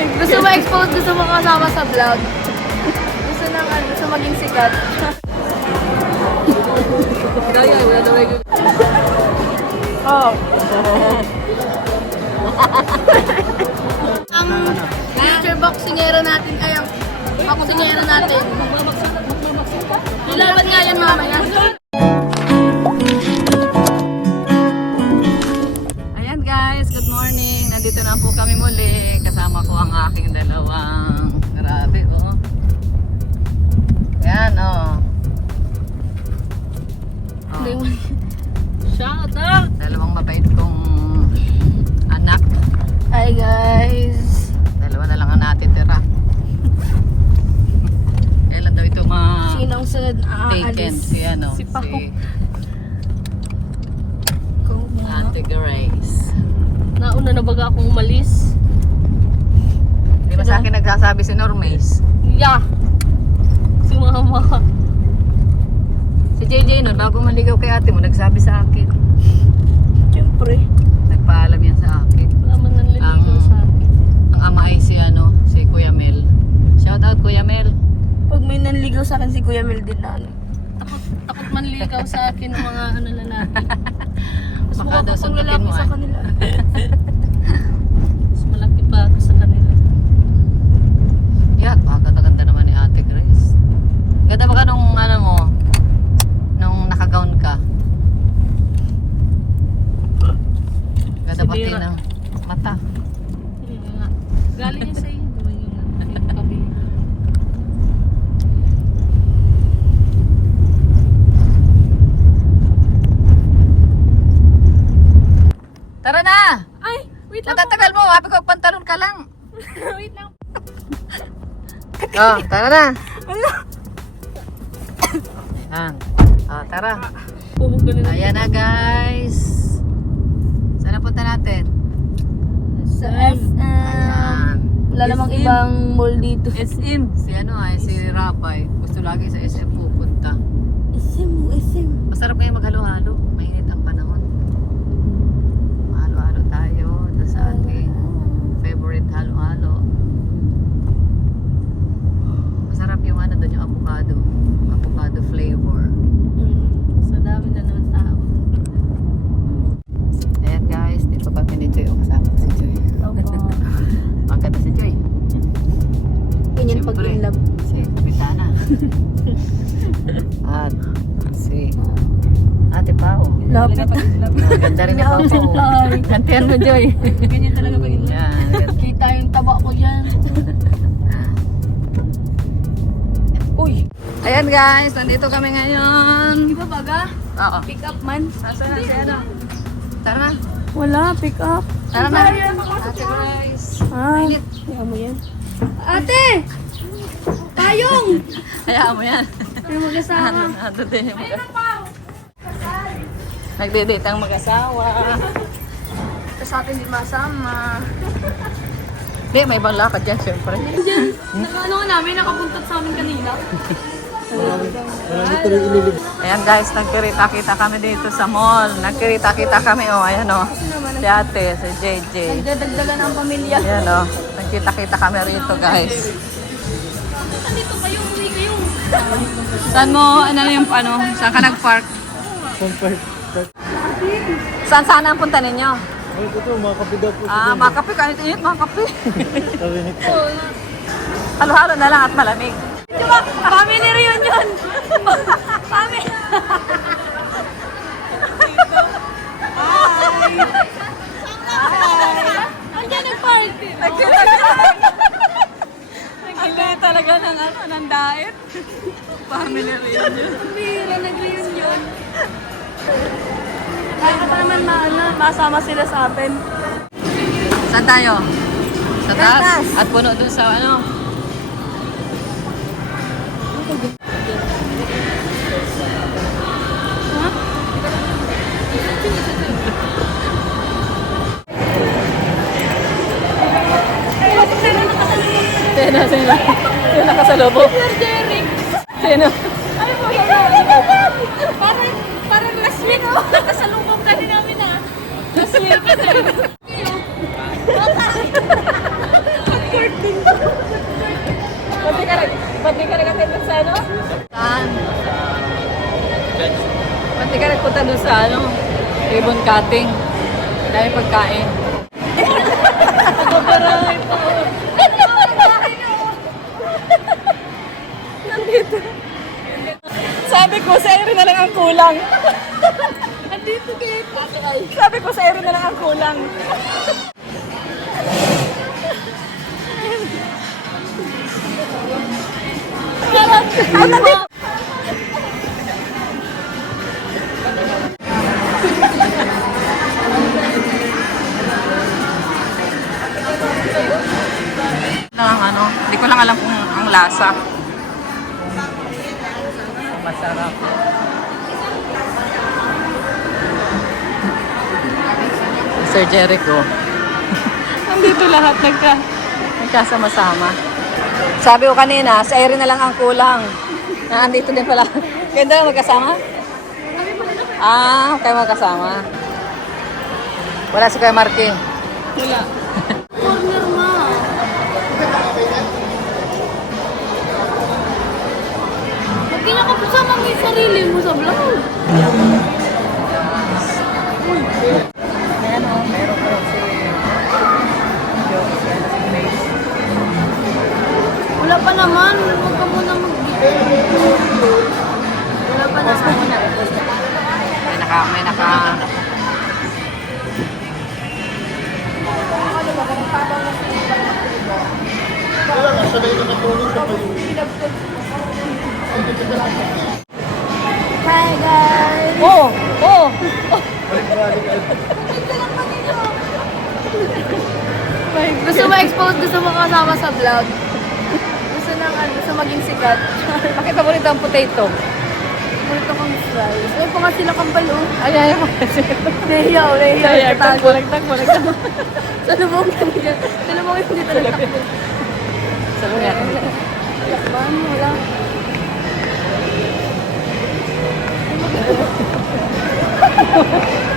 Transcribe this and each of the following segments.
Gusto ma-expose, gusto mo kasama sa vlog. Gusto nang gusto maging sikat. Kaya, wala daw may... Oh. Ang future boxingero natin, ay ang boxingero natin. Magmamaksik ka? Ilaban nga yan mamaya. Ayan guys, good morning. Nandito na po kami muli. Kasama ko ang aking dalawang grabe oh. Ayan oh. Oh. Shout out! Dalawang mabait kong anak. Hi guys. Dalawa na lang ang natitira. Kailan daw ito Sinong sunod taken? aalis? Si ano? Si Paco. Ate Grace. Nauna na baga akong umalis. Di ba sa akin nagsasabi si Normace? Yeah. Si mama. Si JJ nun, bago maligaw kay ate mo, nagsabi sa akin. Siyempre. Nagpaalam yan sa akin. Wala man nanliligaw sa akin. Ang ama ay si ano, si Kuya Mel. Shout out Kuya Mel. Pag may nanligaw sa akin si Kuya Mel din na ano. Takot manligaw sa akin ng mga ano lalaki. Mas Baka mukha daw ka pang suntukin lalaki mo sa ay. kanila. Mas malaki pa ako sa kanila. Yeah, ganda naman ni Ate Grace. Ganda ba ka nung ano mo? Nung nakagown ka? Ganda pati Sidira. ng mata. Yun nga. Galing yun sa iyo. Diba yung kabili. Tara na! Ay! Wait lang. Natatagal mo, happy ko pantalon ka lang. Wait lang. Oh, tara na. Ala. Yan. Oh, tara. Pumugulo na. Ayan na guys. Saan na punta natin? Sa SM. Ayan. Wala namang SM. ibang mall dito. SM. Si ano ay, si Rapay. Gusto lagi sa SM pupunta. SM. Masarap ngayon maghalo-halo. Mainit ang panahon. Halo-halo tayo. Doon sa ating favorite halo-halo. Masarap yung ano doon, yung avocado. Avocado flavor. Sa dami na naman tao. Ayan guys, dito kami ni Joy. Kasama ko si Joy. Maganda si Joy. Ganyan pag Siyempre, in love. si Kapitana. At si Ate Pao. Lapit. Maganda rin ni Pao. Ay. Gantihan mo Joy. Ganyan talaga pag in love. Yan. Kita yung taba ko dyan. Uy! Ayan guys, nandito kami ngayon. Di ba baga? Oo. Pick up man? Nasaan na si ano? Tara na. Wala, pick up. Tara na. Ate Grace. Ah, Init. kaya mo yan. Ate! Tayong! Hayaan mo yan. Ay, mag-asawa. Ano din yung nagde-date ang mag-asawa. Ito sa atin di masama. Hindi, may ibang lakad dyan syempre. Ano namin, nakapuntot sa amin kanina. Ayan guys, nagkirita-kita kami dito sa mall. Nagkirita-kita kami, oh, ayan oh. Si ate, si JJ. Nagdadagdagan ang pamilya. Ayan oh, nagkita-kita kami rito guys. Andito kayo, uwi kayo. Saan mo, ano yung ano, saan ka nag-park? Saan ang punta ninyo? Ay, ito, mga kape daw po. Ah, mga kape, kahit-init mga kape. Narinig ko. Halo-halo na lang at malamig. Diba? Family reunion! Family! Andiyan nag-party. Ang gaya talaga ng ano, ng diet. Family reunion. Bira, nag-reunion. Kaya pa naman masama sila sa atin. Saan tayo? Sa taas? taas. At puno dun sa ano? Sino? Sino nakasalubong? Derek! Sino? Ay, parang last week, nakasalubong ka din namin ah. Last week. Awkward sa ano? Saan? Ba't di ka nagpunta doon sa ano? Ribbon cutting. Dahil pagkain. Paparay po. Nandito. Sabi ko, sa ere na lang ang kulang. Nandito kayo. Sabi ko, sa ere na lang ang kulang. Nandito. Lang ano, hindi ko lang alam kung ang lasa. Masarap. Sir Jericho. Nandito lahat nagkasama-sama. Sabi ko kanina, sa ere na lang ang kulang. Nandito din pala. Kayo na magkasama? Ah, kayo magkasama. Wala si Kuya Marky. Wala. Corner ma. Huwag kinakapasama mo yung sarili mo sa vlog. Ayan o, meron po si Jokes and si Grace. Wala pa naman. Huwag ka muna mag-video. Wala pa naman. May naka... Hi guys! Oh! Oh! Gusto mo expose, gusto mo kasama sa vlog. Gusto nang ano, gusto maging sikat. Pakita mo rin ang potato. Pulito kong fries. Huwag ko nga sila kampalo. Ay, ay, ay. Rehiyaw, rehiyaw. Ay, Tatago. takbo. Sa lubong yan. Sa lubong yan dito nagtakbo. Sabi nga. Yakban, wala.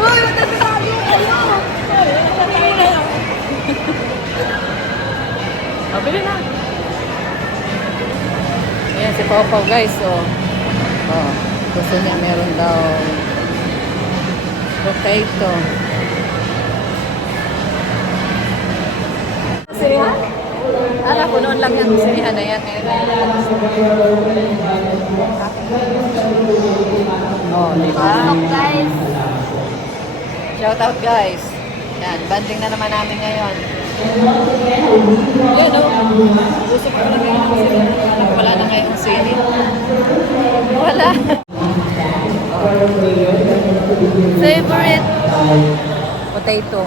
Uy, matatago kayo! Mabili na. Ayan si Popo guys. Oh. Oh. Gusto niya meron daw potato. Sinihan? Ara ko noon lang yung sinihan na yan. Oh, di ba? Stop guys. Shout out guys. Yan, banding na naman namin ngayon. Yan o. Busog ko na ngayon ang sila. Wala na ngayon ang sili. Wala. Favorite. Potato.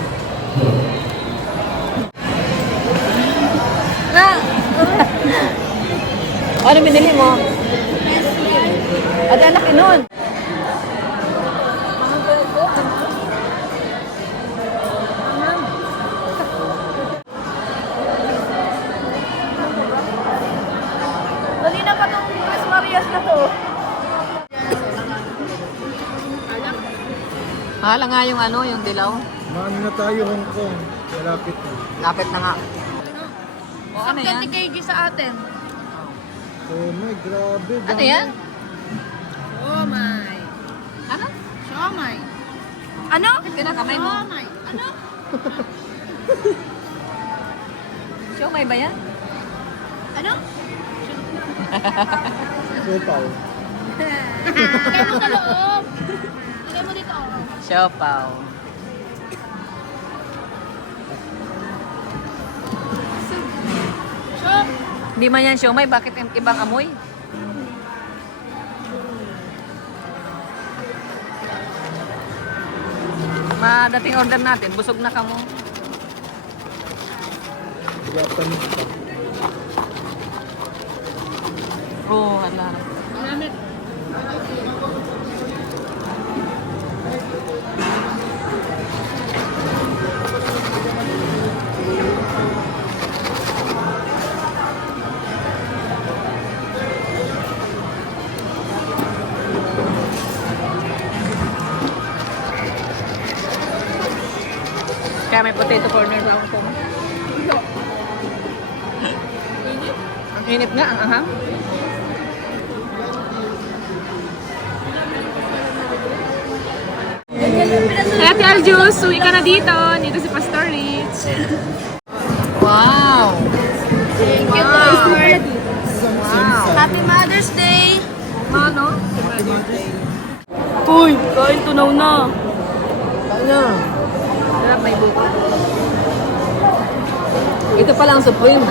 Na! Ano binili mo? Ada laki nun. Dali na pa itong Chris Marias na to. Hala nga yung ano, yung dilaw. Maano na tayo, Hong Kong. Malapit na. Lapit na nga. O ano yan? 20 kg sa atin. Oh my, grabe. Ano yan? Oh my. Ano? Siomay. Ano? Kinakamay mo. Siomay. Ano? Siomay ba yan? Ano? Sopaw. Lagay mo sa loob. Lagay mo dito. Siopaw. Shop. Hindi man yan siomay, bakit ibang amoy? Madating order natin, busog na kamo. Japanese pa. Oo, hala. Marami. Kaya may potato corner sa ako. Ang init nga, ang ahang. Betelgeuse, uwi ka na dito. Dito si Pastor Rich. Wow! Thank you, Lord. Wow! Happy Mother's Day! Mano? Uy, kain tunaw na. Ano? Sarap, may buko. Ito pala ang Supreme.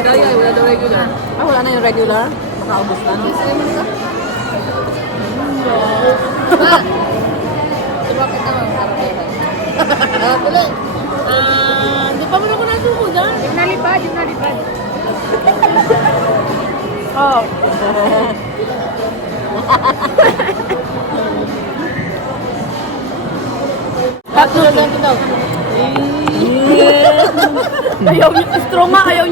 Kaya, wala daw regular. Ah, wala na yung regular? Makaubos na. Bakit naman? Di pa mo na ko nasukod, ha? Yung nalipad. Oh. Tatlo na lang daw. Ayaw niya, straw nga, ayaw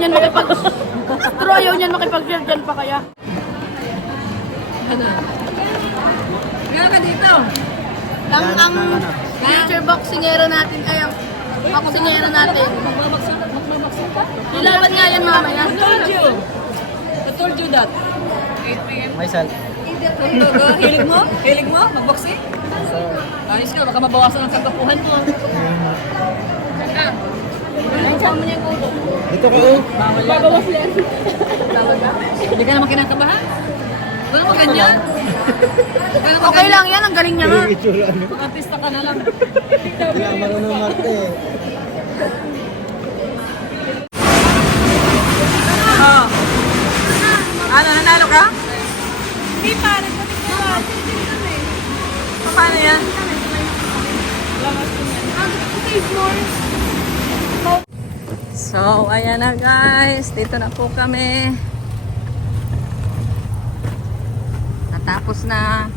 niya makipag-share dyan pa kaya. Gano'n ka dito? Ang future boxingero natin, boxingero natin. Magbabaksan ka? Nilaban nga yan mamaya. I told you that. Myself. Hilig mo? Hilig mo? Magboxing? Ayos ka, baka mabawasan ang kagapuhan mo. Ay, sama niya yung ulo. Ito kayo. Babawas yan. Hindi ka naman kinakabahan? Wala mo ganyan? Okay lang yan, ang galing niya nga. Yung itsura ano. Artista ka na lang. Hindi ako marunong Marte. Oh. Ano, nanalo ka? Hindi pa, nagpatik na ba? Paano yan? So, ayan na guys. Dito na po kami. Natapos na.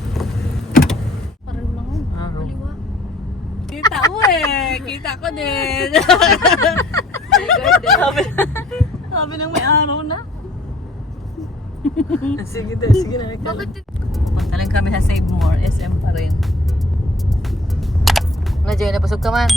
Parang mga Ano? kaliwa. Kita mo eh. Kita ko din. Sabi nang may araw na. Sige na. Bakit? Punta lang kami sa Save More. SM pa rin. Nga, Jay, napasok ka man.